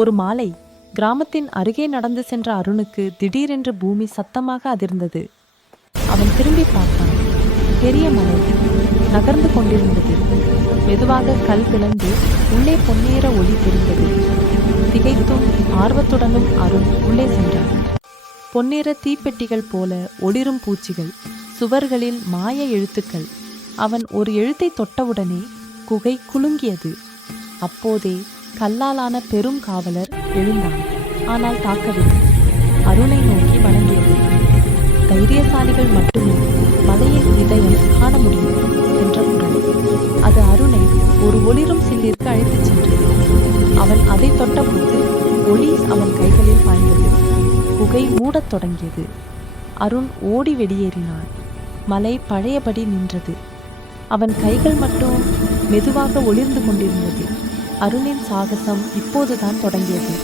ஒரு மாலை கிராமத்தின் அருகே நடந்து சென்ற அருணுக்கு திடீரென்று பூமி சத்தமாக அதிர்ந்தது. அவன் திரும்பி பார்த்தான். பெரிய மலை நகர்ந்து கொண்டிருந்தது. மெதுவாக கல் பிளந்து உள்ளே பொன்னிற ஒளி தெரிந்தது. திகைத்தும் ஆர்வத்துடனும் அருண் உள்ளே சென்றான். பொன்னிற தீப்பெட்டிகள் போல ஒளிரும் பூச்சிகள், சுவர்களில் மாய எழுத்துக்கள். அவன் ஒரு எழுத்தை தொட்டவுடனே குகை குலுங்கியது. அப்போதே கல்லாலான பெரும் காவலர் எழுந்தான். ஆனால் தாக்கவில்லை. அருணை நோக்கி வணங்கியது. தைரியசாலிகள் மட்டுமே மலையின் இதயம் காண முடியும் என்ற குரல். அது அருணை ஒரு ஒளிரும் சில்லிற்கு அழைத்துச் சென்றது. அவன் அதை தொட்டபோது ஒளி அவன் கைகளில் பாய்ந்தது. குகை மூடத் தொடங்கியது. அருண் ஓடி வெளியேறினான். மலை பழையபடி நின்றது. அவன் கைகள் மட்டும் மெதுவாக ஒளிர்ந்து கொண்டிருந்தது. அருணின் சாகசம் இப்போதுதான் தொடங்கியது.